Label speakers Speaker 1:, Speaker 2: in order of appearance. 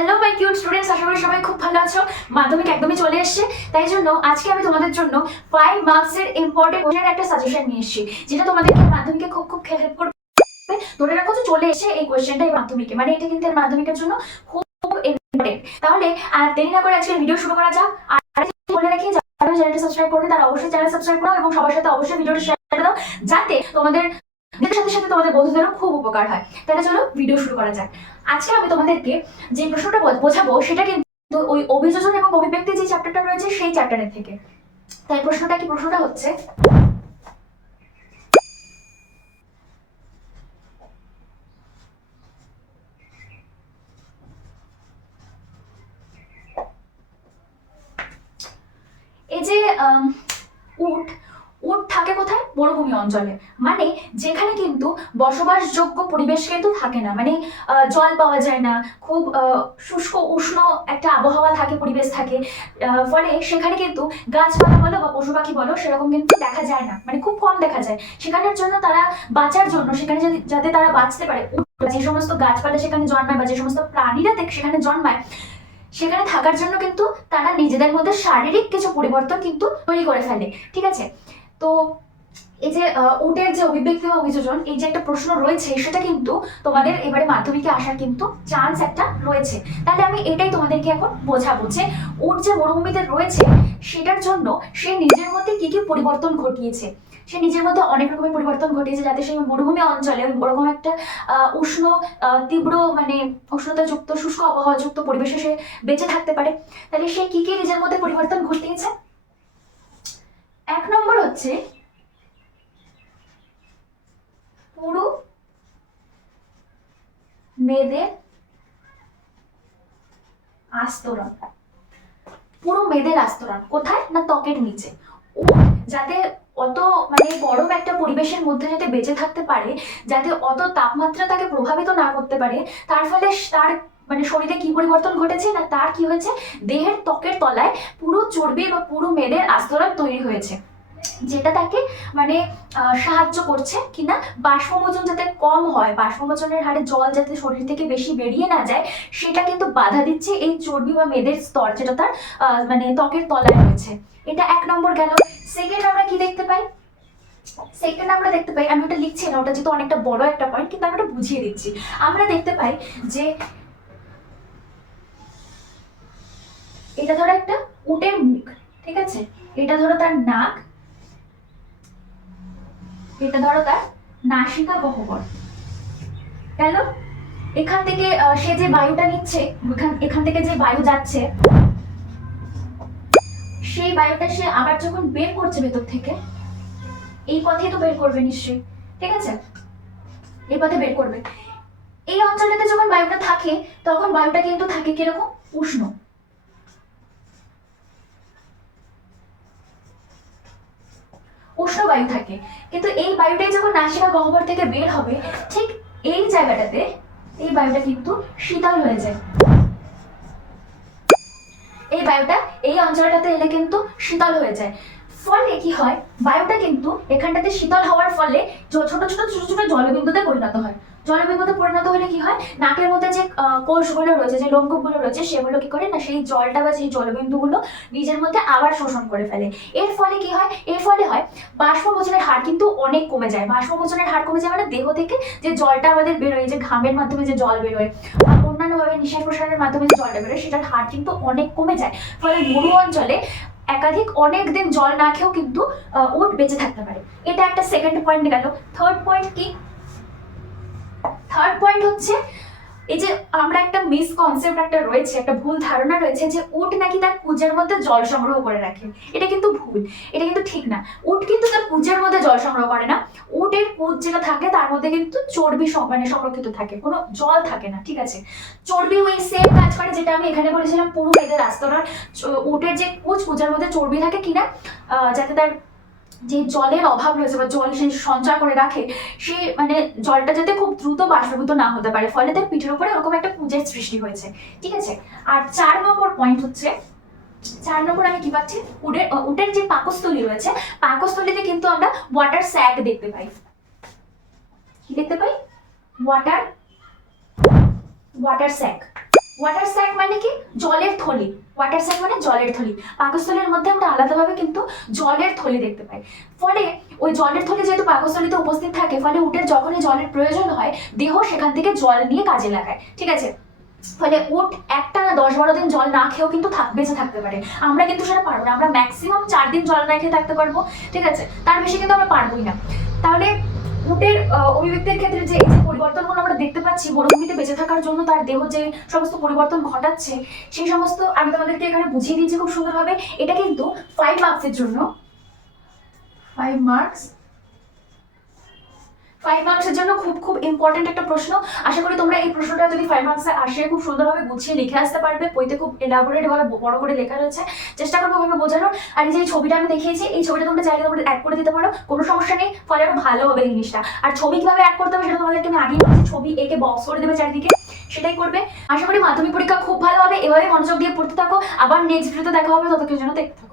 Speaker 1: Hello my cute students আশা করি সবাই খুব ভালো আছো। মাধ্যমিক একদমই চলে এসেছে। তাই জন্য আজকে আমি তোমাদের জন্য ফাইভ মার্কসের ইম্পর্টেন্ট কোশ্চেনের একটা সাজেশন নিয়ে এসেছি, যেটা তোমাদেরকে মাধ্যমিকে খুব খুব হেল্প করবে। ধরে রাখো যে চলে এসে এই কোয়েশ্চেনটা মাধ্যমিকে মানে এটা কিন্তু মাধ্যমিকের জন্য খুব ইম্পর্টেন্ট তাহলে আর দেরি না করে আজকে ভিডিও শুরু করা যাক। আর বলে রাখি, যারা চ্যানেলটা সাবস্ক্রাইব করবে তারা অবশ্যই চ্যানেল সাবস্ক্রাইব করো এবং সবার সাথে অবশ্যই ভিডিওটা শেয়ার করে দাও, যাতে তোমাদের নিজের সাথে সাথে তোমাদের বন্ধুদেরও খুব উপকার হয়। তাহলে চলো ভিডিও শুরু করা যাক। আজকে আমি তোমাদেরকে যে প্রশ্নটা বোঝাবো, সেটা কিন্তু ওই অভিযোজন এবং অভিব্যক্তি যে চ্যাপ্টারটা রয়েছে, সেই চ্যাপ্টারের থেকে। তাই প্রশ্নটা কি? প্রশ্নটা হচ্ছে, এই যে আম, উট উট থাকে কোথায় মরুভূমি অঞ্চলে। মানে যেখানে কিন্তু বসবাসযোগ্য পরিবেশ কিন্তু থাকে না। মানে জল পাওয়া যায় না। খুব শুষ্ক, উষ্ণ একটা আবহাওয়া থাকে, পরিবেশ থাকে। ফলে সেখানে কিন্তু গাছপালা বলো বা পশু পাখি বলো, সেরকম কিন্তু দেখা যায় না। মানে খুব কম দেখা যায়। সেখানের জন্য তারা বাঁচার জন্য, সেখানে যাতে তারা বাঁচতে পারে, যে সমস্ত গাছপালা সেখানে জন্মায় বা যে সমস্ত প্রাণীরা সেখানে জন্মায়, সেখানে থাকার জন্য কিন্তু তারা নিজেদের মধ্যে শারীরিক কিছু পরিবর্তন কিন্তু তৈরি করে ফেলে। ঠিক আছে? তো এই যে উটের যে অভিব্যক্তি বা অভিযোজন, এই যে একটা প্রশ্ন রয়েছে, সেটা কিন্তু তোমাদের এবারে মাধ্যমিকে আসার কিন্তু চান্স একটা রয়েছে। তাহলে আমি এটাই তোমাদেরকে এখন বোঝাবো যে, উট যে মরুভূমিতে রয়েছে, সেটার জন্য সে নিজের মধ্যে কি কি পরিবর্তন ঘটিয়েছে? সে নিজের মধ্যে অনেক রকমের পরিবর্তন ঘটিয়েছে, যাতে সেই মরুভূমি অঞ্চলে ওরকম একটা উষ্ণ তীব্র মানে উষ্ণতাযুক্ত, শুষ্ক আবহাওয়াযুক্ত পরিবেশে সে বেঁচে থাকতে পারে। তাহলে সে কি কি নিজের মধ্যে পরিবর্তন ঘটিয়েছে? এক নম্বর হচ্ছে পুরো মেয়েদের আস্তরণ। পুরো মেয়েদের আস্তরণ, কোথায়? না ত্বকের নিচে। ও, যাতে অত মানে গরম একটা পরিবেশের মধ্যে যাতে বেঁচে থাকতে পারে, যাতে অত তাপমাত্রা তাকে প্রভাবিত না করতে পারে, তার ফলে তার মানে শরীরে কি পরিবর্তন ঘটেছে না তার কি হয়েছে? দেহের ত্বকের তলায় পুরো চর্বি বা পুরো মেয়েদের আস্তরণ তৈরি হয়েছে। যেটা তাকে মানে সাহায্য করছে কিনা বাষ্পমোচন যাতে কম হয় বাষ্পমোচনের হারে জল যাতে শরীর থেকে বেশি বেরিয়ে না যায়, সেটা কিন্তু বাধা দিচ্ছে এই চর্বি বা মেদের স্তর যেটা তার মানে ত্বকের তলায় রয়েছে। এটা এক নম্বর গেল। সেকেন্ড আমরা কি দেখতে পাই? সেকেন্ড আমরা দেখতে পাই, আমি ওটা লিখছি না, ওটা যেহেতু অনেকটা বড় একটা পয়েন্ট কিন্তু আমি ওটা বুঝিয়ে দিচ্ছি। আমরা দেখতে পাই যে, এটা ধরো একটা উটের মুখ, ঠিক আছে? এটা ধরো তার নাক এটা ধরো তার নাসিকা গহ্বর। গেল এখান থেকে সে যে বায়ুটা নিচ্ছে এখান থেকে যে বায়ু যাচ্ছে, সেই বায়ুটা সে আবার যখন বের করছে ভেতর থেকে, এই পথে তো বের করবে নিশ্চয়ই, ঠিক আছে? এই পথে বের করবে। এই অঞ্চলটাতে যখন বায়ুটা থাকে, তখন বায়ুটা কিন্তু থাকে কীরকম? উষ্ণ। উষ্ণ বায়ু থাকে। কিন্তু এই বায়ুটাই যখন নাসিকা গহ্বর থেকে বের হবে, ঠিক এই জায়গাটাতে এই বায়ুটা কিন্তু শীতল হয়ে যায়। এই বায়ুটা এই অঞ্চলটাতে এলে কিন্তু শীতল হয়ে যায়। ফলে কি হয়? বায়ুটা কিন্তু এখানটাতে শীতল হওয়ার ফলে ছোট ছোট ছোট ছোট জলবিন্দুতে পরিণত হয়। জলবিন্দুতে পরিণত হলে কি হয়? নাকের মধ্যে যে কোষগুলো রয়েছে, যে লোমকূপগুলো রয়েছে, সেগুলো কি করে না, সেই জলটা বা সেই জলবিন্দুগুলো নিজের মধ্যে আবার শোষণ করে ফেলে। এর ফলে কি হয়? এর ফলে হয়, বাষ্পমোচনের হার কিন্তু অনেক কমে যায়। বাষ্পমোচনের হার কমে যায় মানে দেহ থেকে যে জলটা আমাদের বেরোয়, যে ঘামের মাধ্যমে যে জল বেরোয় বা অন্যান্যভাবে নিঃশ্বাস প্রশ্বাসের মাধ্যমে যে জলটা বেরোয়, সেটার হার কিন্তু অনেক কমে যায়। ফলে মরু অঞ্চলে একাধিক অনেক দিন জল না খেয়েও কিন্তু উট বেঁচে থাকতে পারে। এটা একটা সেকেন্ড পয়েন্ট গেল। থার্ড পয়েন্ট কি? থার্ড পয়েন্ট হচ্ছে, এই যে আমরা একটা মিসকনসেপ্ট একটা রয়েছে, একটা ভুল ধারণা রয়েছে যে উট নাকি তার কুজের মধ্যে জল সংগ্রহ করে রাখে। এটা কিন্তু ভুল, এটা কিন্তু ঠিক না। উট কিন্তু তার কুজের মধ্যে জল সংগ্রহ করে না। উটের কুজ যেটা থাকে, তার মধ্যে কিন্তু চর্বি মানে সংরক্ষিত থাকে, কোনো জল থাকে না, ঠিক আছে? চর্বি ওই সেম কাজ করে যেটা আমি এখানে বলেছিলাম পুরো এদের আস্তরণ উটের যে কুচ কুজের মধ্যে চর্বি থাকে কিনা যাতে তার যে জলের অভাব রয়েছে বা জল সে সঞ্চয় করে রাখে, সে মানে জলটা যাতে খুব দ্রুত বাষ্পীভূত না হতে পারে, ফলে তার পিঠের উপরে ওরকম একটা পুজের সৃষ্টি হয়েছে। ঠিক আছে? আর চার নম্বর পয়েন্ট হচ্ছে, চার নম্বর আমি কি পাচ্ছি? উটের উটের যে পাকস্থলী রয়েছে, পাকস্থলীতে কিন্তু আমরা ওয়াটার স্যাক দেখতে পাই। কি দেখতে পাই? Water water sac water sac মানে কি? জলের থলি। ওয়াটার স্যাক মানে জলের থলি। পাকস্থলীর মধ্যে আমরা আলাদাভাবে কিন্তু জলের থলি দেখতে পাই। ফলে ওই জলের থলি যেহেতু পাকস্থলীতে উপস্থিত থাকে, ফলে উটের যখনই জলের প্রয়োজন হয়, দেহ সেখান থেকে জল নিয়ে কাজে লাগায়। ঠিক আছে? ফলে উট একটা না দশ বারো দিন জল না খেয়েও কিন্তু বেঁচে থাকতে পারে। আমরা কিন্তু সেটা পারব না। আমরা ম্যাক্সিমাম চার দিন জল না খেয়ে থাকতে পারব। ঠিক আছে? তার বেশি কিন্তু আমরা পারবোই না। তাহলে উটের অভিব্যক্তির ক্ষেত্রে যে এই যে পরিবর্তনগুলো আমরা দেখতে পাচ্ছি, মরুভূমিতে বেঁচে থাকার জন্য তার দেহ যে সমস্ত পরিবর্তন ঘটাচ্ছে, সেই সমস্ত আমি তোমাদেরকে এখানে বুঝিয়ে দিয়েছি খুব সুন্দরভাবে। এটা কিন্তু ফাইভ মার্কসের জন্য। ফাইভ মার্কস ফাইভ মার্কসের জন্য খুব খুব ইম্পর্টেন্ট একটা প্রশ্ন। আশা করি তোমরা এই প্রশ্নটা যদি ফাইভ মার্কসে আসে, খুব সুন্দরভাবে গুছিয়ে লিখে আসতে পারবে। বইতে খুব এলাবোরেট ভাবে বড় করে লেখা রয়েছে। চেষ্টা করব ভাবে বোঝানোর। আর যে ছবিটা আমি দেখিয়েছি, এই ছবিটা তোমরা চাইলে তোমরা অ্যাড করে দিতে পারো। কোনো সমস্যা নেই, ফলে আরও ভালো হবে জিনিসটা। আর ছবি কীভাবে অ্যাড করতে হবে সেটা তোমাদেরকে আমি আগেই বলেছি। ছবি একে বক্স করে দেবে চারিদিকে। সেটাই করবে। আশা করি মাধ্যমিক পরীক্ষা খুব ভালো হবে। এভাবে মনোযোগ দিয়ে পড়তে থাকো। আবার নেক্সট ভিডিওতে দেখা হবে। ততক্ষণের জন্য দেখতে থাকো।